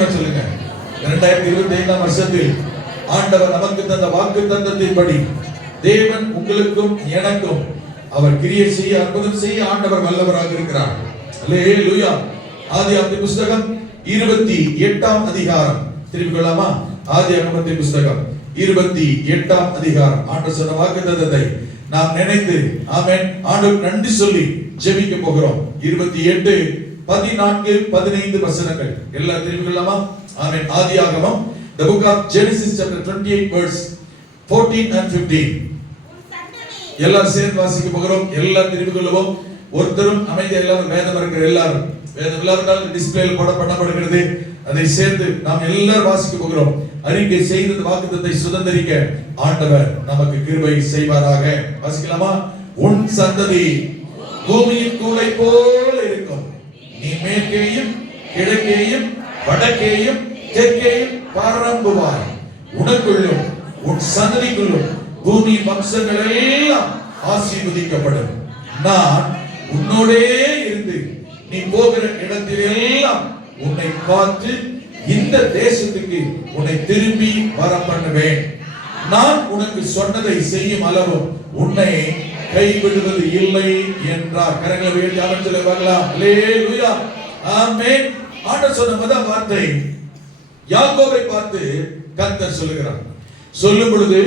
சொல்லுங்க. 2025 வருஷத்தில் ஆண்டவர் நமக்கு தந்த வாக்குத்தத்தத்தின்படி தேவன் உங்களுக்கும் எனக்கும் அவர் கிரியை செய்ய அற்புதம் செய்ய ஆண்டவர் வல்லவராக இருக்கிறார். அல்லேலூயா. ஆதியாகமத்தின் புத்தகம் 28ஆம் அதிகாரம் திருப்பிக் கொள்ளலாமா? ஆதியாகமத்தின் புத்தகம் 28ஆம் அதிகாரம். ஆண்டவர் சொன்ன வாக்குத்தத்தத்தை நாம் நினைத்து ஆமென் ஆண்டவருக்கு நன்றி சொல்லி ஜெபிக்க போகிறோம். 28 14 15 வசனங்கள் எல்லாம் திருப்பிக் கொள்ளலாமா? ஆமென். ஆதியாகமம் the book of Genesis chapter 28 verse 14 and 15 எல்லாரும் சேர்ந்து வாசிக்க போகிறோம். எல்லாம் திருப்பிக் கொள்வோம். ஒருத்தரும் அமைதியா எல்லாரும் வேதம் இருக்கிற எல்லாரும் வேதம் இல்லாவிட்டால் டிஸ்பிளேல பண்ணப்படுகிறது. அதை சேர்ந்து நாம் எல்லாரும் வாசிக்க போகிறோம். அறிக்கை செய்த வாக்குத்தத்தத்தை சுதந்தரிக்க ஆண்டவர் நமக்கு கிருபை செய்வாராக. வாசிக்கலாமா? உன் சந்ததி பூமியின் கூளை போல இருக்கும். நீ மேற்கேயும் கிழக்கேயும் வடக்கேயும் தெற்கேயும் பரம்புவாய். உனக்குள்ளும் உன் சந்ததிக்குள்ளும் பூமி வம்சங்கள் எல்லாம் ஆசீர்வதிக்கப்படும். நான் உன்னோடே இருந்து நீ போகிற இடத்திலெல்லாம் உன்னை காத்து இந்த தேசத்துக்கு உன்னை திரும்பி வர பண்ணுவேன். நான் உனக்கு சொன்னதை செய்யும் அளவு உன்னை கைவிடுவது இல்லை என்றார். கரங்களை உயர்த்தி ஆமென் சொல்ல பார்க்கலாம். அல்லேலூயா. ஆமென். ஆண்டவர் சொன்ன முதல் வார்த்தை யாக்கோபை பார்த்து கர்த்தர் சொல்லுகிறார். சொல்லும் பொழுது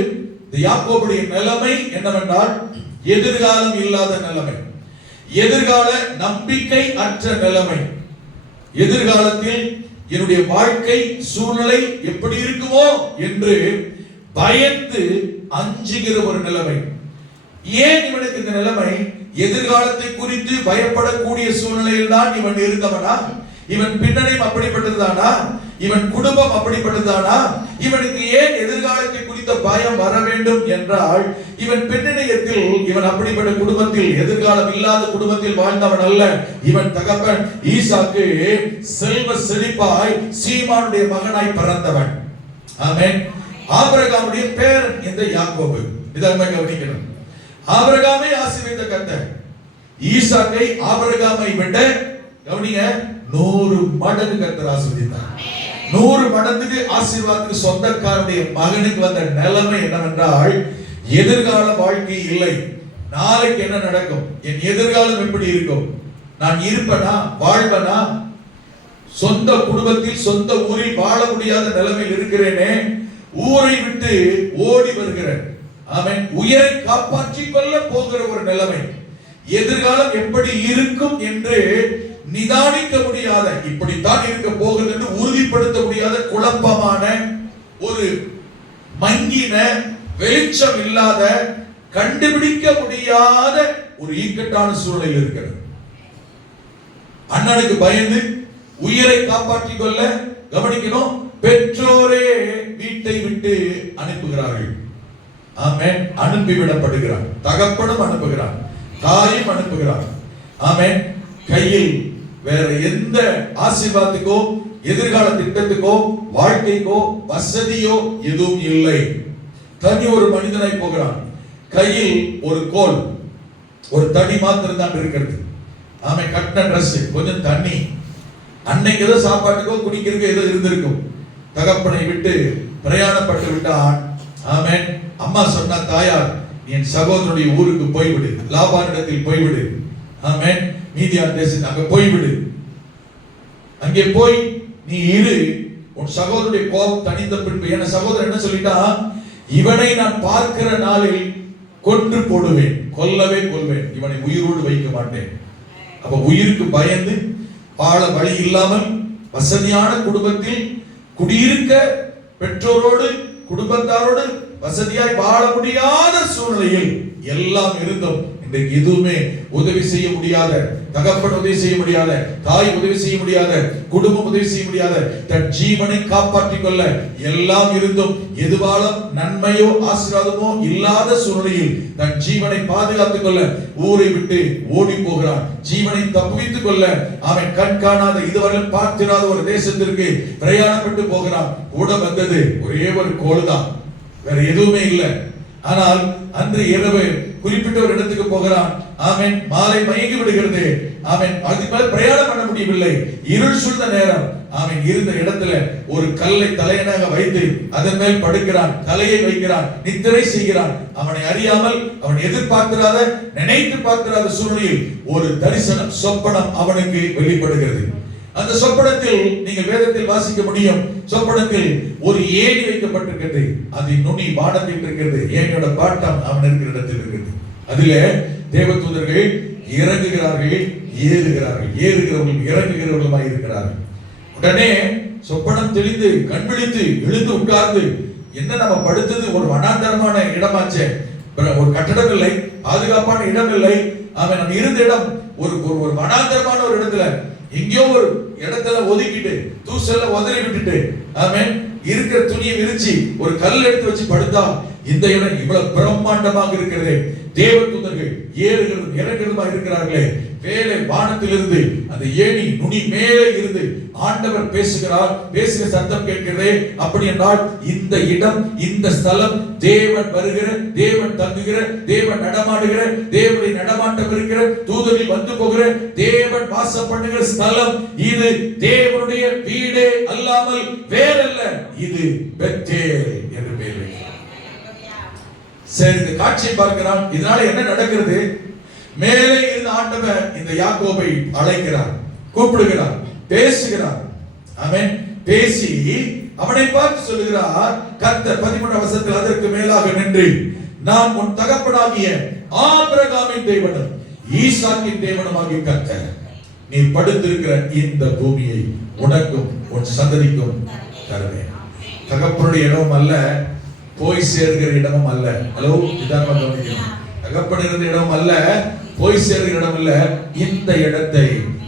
யாக்கோபுடைய நிலைமை என்னவென்றால் எதிர்காலம் இல்லாத நிலைமை, எதிர்கால நம்பிக்கை அற்ற நிலைமை. எதிர்காலத்தில் என்னுடைய வாழ்க்கை சூழ்நிலை எப்படி இருக்குமோ என்று பயந்து அஞ்சுகிற ஒரு நிலைமை. ஏன் இவனுக்கு இந்த நிலைமை? எதிர்காலத்தை குறித்து பயப்படக்கூடிய சூழ்நிலையில் தான் இவன் இருந்தவனா? இவன் பின்னணியும் அப்படிப்பட்டதுதானா? இவன் குடும்பம் அப்படிப்பட்டதுதானா? இவனுக்கு ஏன் எதிர்காலத்தை குறித்த பயம் வர வேண்டும் என்றால் இவன் பின்னணியத்தில் இவன் அப்படிப்பட்ட குடும்பத்தில் எதிர்காலம் இல்லாத குடும்பத்தில் வாழ்ந்தவன் அல்ல. இவன் தகப்பன் ஈசாக்கு செல்வ செழிப்பாய் சீமானுடைய மகனாய் பிறந்தவன். ஆமென். ஆபிரகாமுடைய பேரன் இந்த யாக்கோபு. இதை கவனிக்கணும். ஆபிரகாமை ஆசீர்வதித்த கர்த்தர் ஈசாக்கை ஆபிரகாமை விட கவனிங்க 100 மடங்கு கர்த்தர் ஆசீர்வதித்தார். 100 மடங்கு ஆசீர்வாதத்துக்கு சொந்தக்காரனுடைய மகனுக்கு வந்த நிலைமை என்னவென்றால் எதிர்கால வாழ்க்கை இல்லை. நாளைக்கு என்ன நடக்கும்? என் எதிர்காலம் எப்படி இருக்கும்? நான் இருப்பனா வாழ்வனா? சொந்த குடும்பத்தில் சொந்த ஊரில் வாழ முடியாத நிலைமையில் இருக்கிறேனே, ஊரை விட்டு ஓடி வருகிறேன். ஆமென். உயிரை காப்பாற்றிக் கொள்ள போகிற ஒரு நிலைமை. எதிர்காலம் எப்படி இருக்கும் என்று நிதானிக்க முடியாத, இப்படித்தான் இருக்க போகிறது என்று உறுதிப்படுத்த முடியாத குழப்பமான ஒரு மங்கின வெளிச்சம் இல்லாத கண்டுபிடிக்க முடியாத ஒரு இக்கட்டான சூழ்நிலை இருக்கிறது. அண்ணனுக்கு பயந்து உயிரை காப்பாற்றிக் கொள்ள கவனிக்கணும். பெற்றோரே வீட்டை விட்டு அனுப்புகிறார்கள். ஆமென். அனுப்பிவிடப்படுகிறார். தகப்பனும் அனுப்புகிறார், தாயும் அனுப்புகிறார். ஆமென். கையில் வேற எந்த ஆசீர்வாதத்துக்கோ எதிர்கால திட்டத்துக்கோ வாழ்க்கைக்கோ வசதியோ எதுவும் இல்லை. தனி ஒரு மனிதனாய் போகிறான். கையில் ஒரு கோல், ஒரு தடி மாத்திரம் தான் இருக்கிறது. ஆமென். கட்டின டிரஸ், கொஞ்சம் தண்ணி, அன்னைக்கு ஏதோ சாப்பாட்டுக்கோ குடிக்கிறதுக்கோ ஏதோ இருந்திருக்கும். தகப்பனை விட்டு பிரயாணப்பட்டு விட்டான். ஆமென். அம்மா சொன்ன தாயார், என் சகோதரனுடைய ஊருக்கு போய்விடு, லாபானிடத்தில் போய்விடு. ஆமென். மீதியான் தேசத்துக்கு அங்க போய்விடு, அங்கே போய் நீ இரு, உன் சகோதரனுடைய கோபம் தணிந்த பின்பு. என் சகோதரன் என்ன சொல்லிட்டா, இவனை நான் பார்க்கிற நாளில் கொன்று போடுவேன், கொல்லவே கொல்வேன், இவனை உயிரோடு வைக்க மாட்டேன். அப்ப உயிருக்கு பயந்து வாழ வழி இல்லாமல் வசதியான குடும்பத்தில் குடியிருக்க பெற்றோரோடு குடும்பத்தாரோடு வசதியாய் வாழ முடியாத சூழ்நிலையில் எல்லாம் இருந்தும் இன்றைக்கு எதுவுமே உதவி செய்ய முடியாத, தகப்பன் உதவி செய்ய முடியாத, தாய் உதவி செய்ய முடியாத, குடும்பம் உதவி செய்ய முடியாத, தன் ஜீவனை காப்பாற்றிக் கொள்ள எல்லாம் இருந்தும் எதுவாலும் நன்மையோ ஆசீர்வாதமோ இல்லாத சூழ்நிலையில் தன் ஜீவனை பாதுகாத்துக் கொள்ள ஊரை விட்டு ஓடி போகிறான். ஜீவனை தப்புவித்துக் கொள்ள அவன் கண் காணாத, இதுவரை பார்த்திராத ஒரு தேசத்திற்கு பிரயாணப்பட்டு போகிறான். கூட வந்தது ஒரே ஒரு கோல்தான், வேற எதுவுமே இல்லை. ஆனால் அன்று இரவு குறிப்பிட்ட ஒரு இடத்துக்கு போகிறான். ஆமென். மாலை மயங்கி விடுகிறது. ஆமென். அதுக்கு மேல பிரயாணம் பண்ண முடியவில்லை. இருள் சூழ்ந்த நேரம். அவன் இருந்த இடத்துல ஒரு கல்லை தலையணாக வைத்து அதன் மேல் படுக்கிறான், தலையை வைக்கிறான், நித்திரை செய்கிறான். அவனை அறியாமல், அவன் எதிர்பார்க்கிறாத, நினைத்து பார்க்கிறாத சூழ்நிலையில் ஒரு தரிசனம், சொப்பனம் அவனுக்கு வெளிப்படுகிறது. அந்த சொப்பனத்தில் நீங்கள் வேதத்தில் வாசிக்க முடியும். சொப்பனத்தில் ஒரு ஏணி வைக்கப்பட்டிருக்கிறது, அதன் நுனி வானத்தில் இருக்கிறது, ஏணியோட பாட்டம் அவன் இருக்கிற இடத்தில் இருக்கிறது. அதிலே தேவதூதர்கள் இறங்குகிறார்கள், ஏறுகிறார்கள், ஏறுகிறவர்கள் இறங்குகிறவர்களுமாய் இருக்கிறார்கள். உடனே சொப்பனம் தெளிந்து கண் விழித்து எழுந்து உட்கார்ந்து, என்ன நம்ம படுத்தது ஒரு வனாந்தரமான இடமாச்சே, ஒரு கட்டடம் இல்லை, பாதுகாப்பான இடம் இல்லை. அவன் நம்ம இருந்த இடம் ஒரு வனாந்தரமான ஒரு இடத்துல, எங்கேயோ ஒரு இடத்துல ஒதுக்கிட்டு தூசல்ல உதறி விட்டுட்டு அவன் இருக்கிற துணியை விரிச்சு ஒரு கல் எடுத்து வச்சு படுத்தா, இந்த இடம் இவ்வளவு பிரம்மாண்டமாக இருக்கிறது. தேவதூதர்கள் ஏறுகிறதும் இறங்குறதுமா இருக்கிறார்களே, வேலை வானத்திலிருந்து அந்த ஏணி நுனி மேலே இருந்து ஆண்டவர் பேசுகிறார், பேசுகிற சத்தம் கேட்கிறதே. அப்படி என்றால் இந்த இடம், இந்த ஸ்தலம் தேவன் வருகிற, தேவன் தங்குகிற, தேவன் நடமாடுகிற, தேவனுடைய நடமாட்டம் இருக்கிற, தூதரில் வந்து போகிற, தேவன் வாசம் பண்ணுகிற ஸ்தலம் இது. தேவனுடைய வீடே அல்லாமல் வேறல்ல, இது பெத்தேல் என்று பேர். சரி, இந்த காட்சியை பார்க்கிறான். இதனால என்ன நடக்கிறது? மேலே இருந்த ஆண்டவர் இந்த யாக்கோபை அழைக்கிறார், கூப்பிடுகிறார், பேசுகிறார். ஆமென். பேசி அவனை பார்த்து சொல்லுகிறார், கர்த்தர் 13 வசனத்தில் அதற்கு மேலாக நின்று, நான் உன் தகப்பனாகிய ஆபிரகாமின் தேவனும் ஈசாக்கின் தேவனுமாகிய கர்த்தர், நீ படுத்திருக்கிற இந்த பூமியை உனக்கும் உன் சந்ததிக்கும் தருவேன். தகப்பனுடைய இடம் அல்ல, போய் சேர்கிற இடமும் அல்ல. ஹலோ, இதான் கவனிக்கணும். தகப்பன் இருந்த இடம் அல்ல, போய் சேர்கிற இடம் அல்ல, இந்த இடத்தை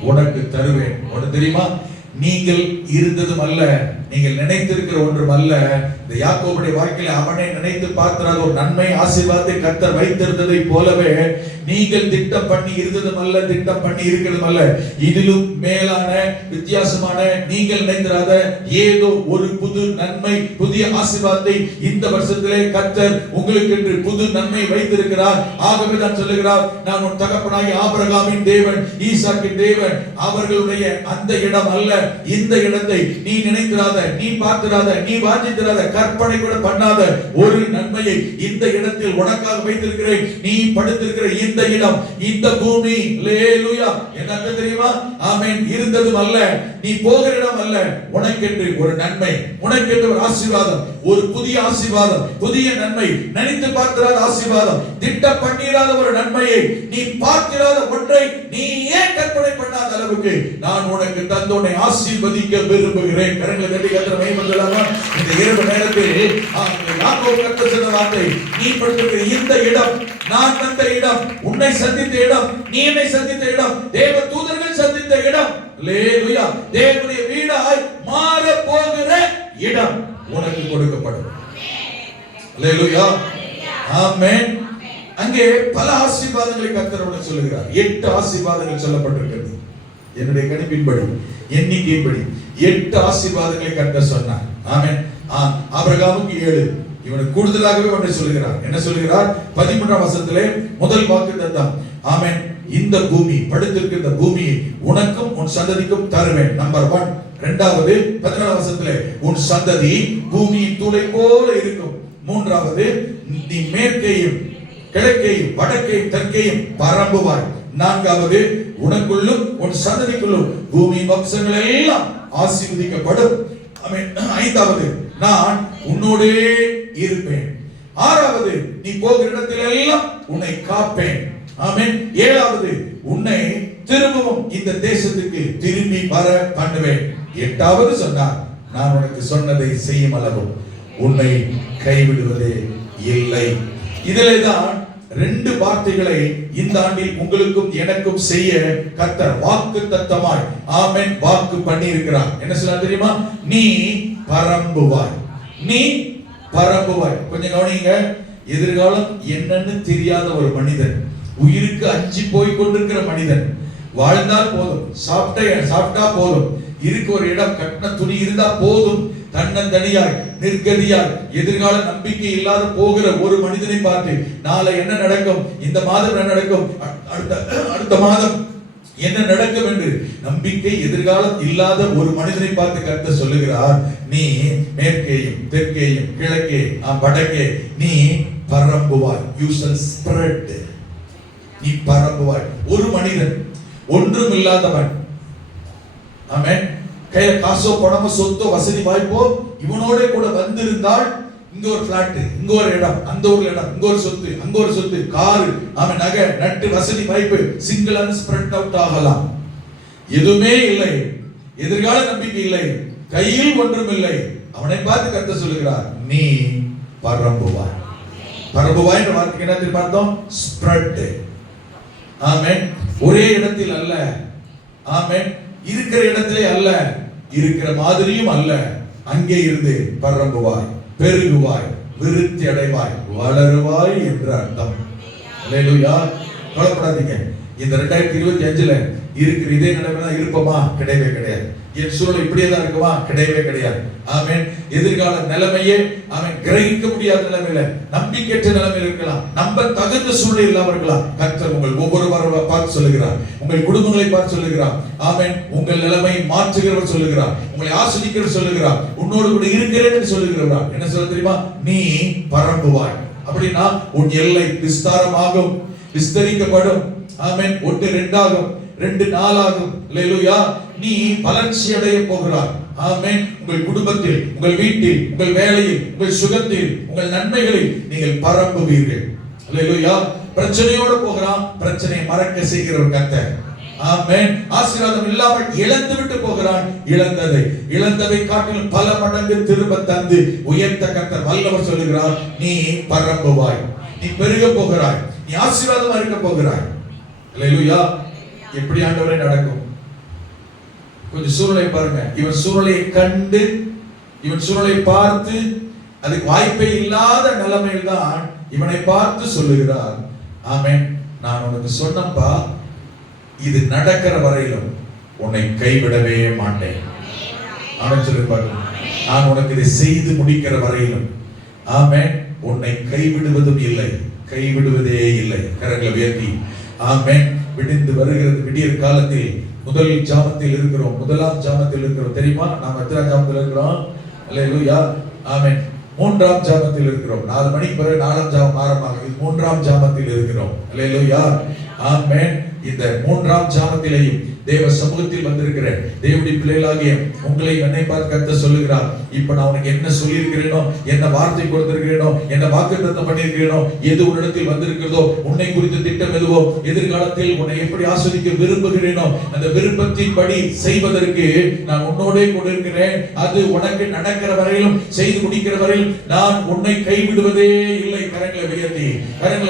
உனக்கு தருவேன். உனக்கு தெரியுமா, நீங்கள் இருந்ததும் அல்ல, நீங்கள் நினைத்திருக்கிற ஒன்றும் அல்ல. இந்த யாக்கோபுடைய வாழ்க்கையில அவனை நினைத்து பார்க்கிறார், ஒரு நன்மை ஆசீர்வாதத்தை கர்த்தர் வைத்திருந்ததை போலவே நீங்கள் திட்டம் பண்ணி இருந்ததும் அல்ல, திட்டம் பண்ணி இருக்கிறதும் அல்ல. இதிலும் மேலான வித்தியாசமான, நீங்கள் நினைத்திராத ஏதோ ஒரு புது நன்மை, புதிய ஆசீர்வாதத்தை இந்த வருஷத்திலே கர்த்தர் உங்களுக்கு என்று புது நன்மை வைத்திருக்கிறார். ஆகவே தான் சொல்லுகிறார், நான் உன் தகப்பனாகிய ஆபிரகாமின் தேவன், ஈசாக்கின் தேவன். அவர்களுடைய அந்த இடம் அல்ல, இந்த இடத்தை நீ நினைத்திராத, நீ பார்த்திராத, நீ வாஞ்சித்திராத, கற்பனை கூட பண்ணாத ஒரு நன்மையை இந்த இடத்தில் உனக்காக வைத்திருக்கிறேன். நீ படுத்திருக்கிற இந்த இடம், இந்த பூமி, அல்லேலூயா, என்ன தெரியுமா? ஆமென். இருந்ததும் அல்ல, நீ போகிற இடம் அல்ல, உனக்கென்று ஒரு நன்மை, உனக்கென்று ஒரு ஆசீர்வாதம், ஒரு புதிய ஆசீர்வாதம், புதிய நன்மை, நினைத்து பார்த்திராத ஆசீர்வாதம், திட்டம் பண்ணிராத ஒரு நன்மையை, நீ பார்த்திராத ஒன்றை நீ ஏன் கற்பனை பண்ணாத அளவுக்கு நான் உனக்கு தந்து உன்னை ஆசீர்வதிக்க விரும்புகிறேன். கரங்களை தட்டி கர்த்தரை மகிமைப்படுத்தலாமா? இந்த இரவு நேரத்தில் யாக்கோபு கர்த்தர் சொன்ன வார்த்தை, நீ படுத்திருக்கிற இந்த இடம், நான் தந்த இடம், உன்னை சந்தித்த இடம், நீ என்னை சந்தித்த இடம், தேவ தூதர்கள் சந்தித்த இடம், அல்லேலூயா, தேவனுடைய வீடாய் மாற போகிற இடம் உனக்கு கொடுக்கப்படும். அல்லேலூயா, ஆமென். அங்கே பல ஆசீர்வாதங்களை கர்த்தர் உனக்கு சொல்லுகிறார். 8 ஆசீர்வாதங்கள் சொல்லப்பட்டிருக்கிறது. என்னுடைய கணிப்பின்படி, எண்ணிக்கையின்படி 8 ஆசீர்வாதங்களை கர்த்தர் சொன்னார். ஆமென். ஆபிரகாமுக்கு 7, இவனுக்கு கூடுதலாகவே ஒன்றை சொல்லுகிறார். என்ன சொல்லுகிறார்? 13 வசனத்திலே முதல் வாக்குத்தத்தம், ஆமென், இந்த பூமி, படுத்திருக்கிற இந்த பூமியை உனக்கும் உன் சந்ததிக்கும் தருவேன். நம்பர் 1. இரண்டாவது 14 வசனத்திலே, உன் சந்ததி பூமியின் தூளை போல இருக்கும். மூன்றாவது, நீ மேற்கேயும் கிழக்கையும் வடக்கையும் தெற்கையும் பரம்புவாய். நான்காவது, உனக்குள்ளும் உன் சந்ததிக்குள்ளும் பூமி வம்சங்கள் எல்லாம் ஆசீர்வதிக்கப்படும். ஐந்தாவது, நான் உன்னோடே இருப்பேன். ஆறாவது, நீ போகிற இடத்திலெல்லாம் உன்னை காப்பேன். ஆமென். ஏழாவது, உன்னை திரும்பவும் இந்த தேசத்துக்கு திரும்பி வர பண்ணுவேன். எட்டாவது சொன்னார், நான் உனக்கு சொன்னதை செய்யும் அளவும் உன்னை கைவிடுவதே இல்லை. இதிலே தான் 2 வார்த்தைகளை இந்த ஆண்டில் உங்களுக்கும் எனக்கும் செய்ய கர்த்தர் வாக்குத்தத்தமாய், ஆமென், வாக்கு பண்ணி இருக்கிறார். என்ன சொல்ல தெரியுமா? நீ பரம்புவாய், நீ பரம்புவாய். கொஞ்சம் கவனிங்க. எதிர்காலம் என்னன்னு தெரியாத ஒரு மனிதன், உயிருக்கு அஞ்சி போய் கொண்டிருக்கிற மனிதன், வாழ்ந்தால் போதும், சாப்பிட்டா போதும், இருக்க ஒரு இடம், கட்டின துணி இருந்தா போதும், தன்னந்தனியாய் நிர்கதியாய் எதிர்கால நம்பிக்கை இல்லாத போகிற ஒரு மனிதனை பார்த்து, நாளை என்ன நடக்கும், இந்த மாதம் என்ன நடக்கும், அடுத்த மாதம் என்ன நடக்கும் என்று நம்பிக்கை எதிர்காலம் இல்லாத ஒரு மனிதனை பார்த்து கர்த்தர் சொல்லுகிறார், நீ மேற்கேயும் தெற்கேயும் கிழக்கே வடக்கே நீ பரம்புவாய். You shall spread. நீ பரம்புவாய். ஒரு மனிதன் ஒன்றும் இல்லாதவன், ஆமென், கையில காசோ பணமோ சொத்தோ வசதி வாய்ப்போ இவனோட கூட வந்திருந்தால், இங்க ஒரு பிளாட், இங்க ஒரு இடம், அந்த ஒரு இடம், இங்க ஒரு சொத்து, அங்க ஒரு சொத்து, காரு, அவன் நகை நட்டு வசதி வாய்ப்பு, சிங்கிள் அண்ட் ஸ்ப்ரெட் அவுட் ஆகலாம். எதுவுமே இல்லை, எதிர்கால நம்பிக்கை இல்லை, கையில் ஒன்றும் இல்லை. அவனை பார்த்து கர்த்தர் சொல்லுகிறார், நீ பரம்புவாய். பரம்புவாய் என்ற வார்த்தைக்கு என்ன தெரியுமா அர்த்தம்? ஸ்ப்ரெட். ஆமென். ஒரே இடத்தில் அல்ல, ஆமென், இருக்கிற இடத்திலே அல்ல, இருக்கிற மாதிரியும் அல்ல, அங்கே இருந்து பரம்புவாய், பெருகுவாய், விருத்தி அடைவாய், வளருவாய் என்று அர்த்தம். அல்லேலூயா. கவலைப்படாதீங்க. இந்த 2025ல இருக்கிற இதே நிலைமையில இருப்போமா? கிடையவே கிடையாது. என் சூழல் இப்படியே தான் இருக்குமா? கிடையவே கிடையாது. ஆமென். எதிர்கால நிலைமையே அவன் கிரகிக்க முடியாத நிலைமையில, நம்பிக்கையற்ற நிலைமையில இருக்கலாம், நம்ப தகுந்த சூழ்நிலை இல்லாம இருக்கலாம். கர்த்தர் உங்கள் ஒவ்வொருவரை பார்த்து சொல்லுகிறார், உங்கள் குடும்பங்களை பார்த்து சொல்லுகிறார், ஆமென், உங்கள் நிலைமை மாற்றுகிறவர் சொல்லுகிறார், உங்களை ஆசீர்வதிக்கிறவர் சொல்லுகிறார், உன்னோடு கூட இருக்கிறேன் சொல்லுகிறார். என்ன சொல்ல தெரியுமா? நீ பரம்புவாய். அப்படின்னா உன் எல்லை விஸ்தாரமாகும், விஸ்தரிக்கப்படும். ஆமென். 1 2 ஆகும், 2 4 ஆகும். அல்லேலூயா. நீ வளர்ச்சி அடைய போகிறாய். ஆமென். உங்கள் குடும்பத்தில், உங்கள் வீட்டில், உங்கள் வேலையில், உங்கள் சுகத்தில், உங்கள் நன்மைகளில் நீங்கள் பரம்புவீர்கள். அல்லேலூயா. பிரச்சனையோடு போகிறான், பிரச்சனையை மறக்க செய்கிறவர் கர்த்தர். ஆமென். ஆசீர்வாதம் இல்லாமல் இழந்து விட்டு போகிறான், இழந்ததை காட்டிலும் பல மடங்கு திரும்ப தந்து உயர்த்த கர்த்தர் வல்லவர் சொல்லுகிறார், நீ பரம்புவாய், நீ பெருக போகிறாய், நீ ஆசீர்வாதமா இருக்க போகிறாய். அல்லேலூயா. எப்படி ஆண்டவரே நடக்கும்? கொஞ்சம் சூழ்நிலை பாருங்க. இவன் சூழ்நிலையை கண்டு, இவன் சூழ்நிலையை பார்த்து, அதுக்கு வாய்ப்பே இல்லாத நிலைமையில் தான் இவனை பார்த்து சொல்லுகிறார், ஆமென், நான் உனக்கு சொன்னப்பா, இது நடக்கிற வரையிலும் உன்னை கைவிடவே மாட்டேன். ஆமென் சொல்லி பாருங்க. நான் உனக்கு இதை செய்து முடிக்கிற வரையிலும், ஆமென், உன்னை கைவிடுவதும் இல்லை, கைவிடுவதே இல்லை. கரங்களை உயர்த்தி, ஆமென். விடிந்து வருகிறது விடியற் காலத்தில் முதல் ஜாமத்தில் இருக்கிறோம், முதலாம் ஜாமத்தில் இருக்கிறோம். தெரியுமா நாம் எத்தனை ஜாமத்தில் இருக்கிறோம்? அல்லேலூயா. ஆமென். 3ஆம் ஜாமத்தில் இருக்கிறோம். 4 மணிக்கு பிறகு 4ஆம் ஜாமம் ஆரம்பமாகும். 3ஆம் ஜாமத்தில் இருக்கிறோம். அல்லேலூயா. ஆமென். இந்த 3ஆம் ஜாமத்திலேயும் தேவ சமூகத்தில் வந்திருக்கிற தேவனுடைய பிள்ளைகளாகிய உங்களை என்னை பார்த்து கர்த்தர் சொல்லுகிறார், இப்ப நான் உனக்கு என்ன சொல்லி இருக்கிறேனோ, என்ன வார்த்தை கொடுத்திருக்கிறேனோ, என்ன வாக்குத்தத்தம் பண்ணியிருக்கிறேனோ, எது உன்னிடத்தில் வந்திருக்கிறதோ, உன்னை குறித்த திட்டம் எதுவோ, எதிர்காலத்தில் உன்னை எப்படி ஆஸ்வதிக்க விரும்புகிறேனோ, அந்த விருப்பத்தின்படி செய்வதற்கு நான் உன்னோடே கூட இருக்கிறேன். அது உனக்கு நடக்கிற வரையிலும், செய்து முடிக்கிற வரையிலும் நான் உன்னை கைவிடுவதே இல்லை. கரங்களை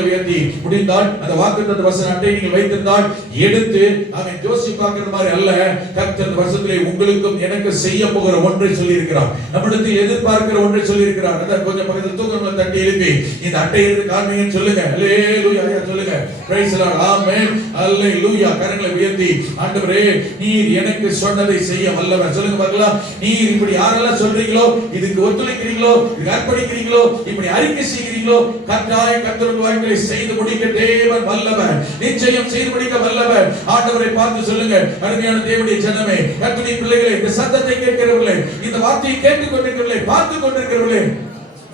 உயர்த்தி முடிந்தால் அந்த வாக்குத்தத்த வசன அட்டை நீங்கள் வைத்திருந்தால் எடுத்து அவன் ஜோசி பார்க்கிற மாதிரி அல்ல, கர்த்தர் வருஷத்திலே உங்களுக்கும் எனக்கு செய்ய போகிற ஒன்றை சொல்லி இருக்கிறார், நம்மிடத்தில் எதிர்பார்க்கிற ஒன்றை சொல்லி இருக்கிறார். அத கொஞ்சம் பக்கத்துல தூக்கங்களை தட்டி எழுப்பி இந்த அட்டை எடுத்து காண்பீங்கன்னு சொல்லுங்க. அல்லேலூயா சொல்லுங்க. Praise the Lord. ஆமென். அல்லேலூயா. கரங்களை உயர்த்தி, ஆண்டவரே நீர் எனக்கு சொன்னதை செய்ய வல்லவர். சொல்லுங்க பார்க்கலாம். நீர் இப்படி யாரெல்லாம் சொல்றீங்களோ, இதுக்கு ஒத்துழைக்கிறீங்களோ, இதுக்கு அர்ப்பணிக்கிறீங்களோ, இப்படி அறிக்கை செய்கிறீங்களோ, கர்த்தராகிய கர்த்தருடைய வாய்களை செய்து முடிக்க தேவன் வல்லவர், நிச்சயம் செய்து முடிக்க வல்லவர். ஆண்டவரை பார்த்து சொல்லுங்க. அருமையான தேவனுடைய ஜனமே, கர்த்தருடைய பிள்ளைகளே, இந்த சத்தத்தை கேட்கிறவர்களே, இந்த வார்த்தையை கேட்டுக் கொண்டிருக்கிறவர்களே, பார்த்துக் கொண்டிருக்கிறவர்களே,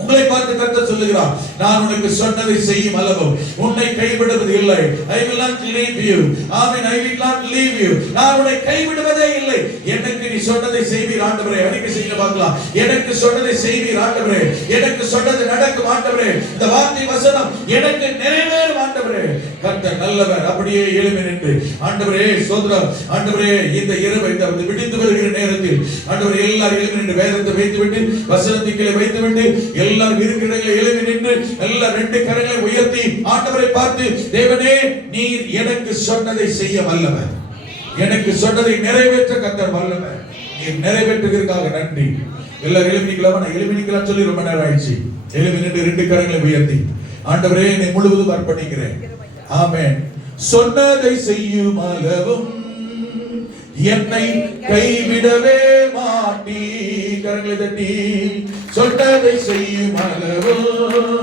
உங்களை பார்த்து கர்த்தர் சொல்லுகிறார், நான் உனக்கு சொன்னதை செய்யும் அளவும் உன்னை கைவிடுவது இல்லை. I will not leave you. Amen. I will not leave you. நான் உன்னை கைவிடுவதே இல்லை. எனக்கு நீ சொன்னதை செய்வீர் ஆண்டவரே. அறிக்கை செய்ய பார்க்கலாம். எனக்கு சொன்னதை செய்வீர் ஆண்டவரே. எனக்கு சொன்னது நடக்கும் ஆண்டவரே. இந்த வார்த்தை வசனம் எனக்கு நிறைவேறும் ஆண்டவரே. கர்த்தர் நல்லவர். அப்படியே எழும்பி நின்று, ஆண்டவரே ஸ்தோத்திரம். ஆண்டவரே இந்த இரவு இந்த விடிந்து வருகிற நேரத்தில் ஆண்டவரே எல்லாரும் எழும்பி நின்று வேதத்தை வைத்துவிட்டு, வசனத்தை கீழே வைத்துவிட்டு, எல்லாரும் இருக்கிற இடங்களில் எழும்பி நின்று எல்லாரும் 2 கரங்களை உயர்த்தி ஆண்டவரை பார்த்து, தேவனே நீர் எனக்கு சொன்னதை செய்ய வல்லவர், எனக்கு சொன்னதை நிறைவேற்ற கர்த்தர் வல்லவர், நீர் நிறைவேற்றுவதற்காக நன்றி. எல்லாரும் எழும்பிக்கலாம். நான் எழும்பிக்கலாம் சொல்லி ரொம்ப நேரம் ஆயிடுச்சு. எழும்பி நின்று 2 கரங்களை உயர்த்தி, ஆண்டவரே என்னை முழுவதும் அர்ப்பணிக்கிறேன். ஆமென். சொன்னதை செய்யும் அளவும் என்னை கைவிடவே மாட்டீ. கரங்களை தட்டி, சொன்னதை செய்யும் அளவும்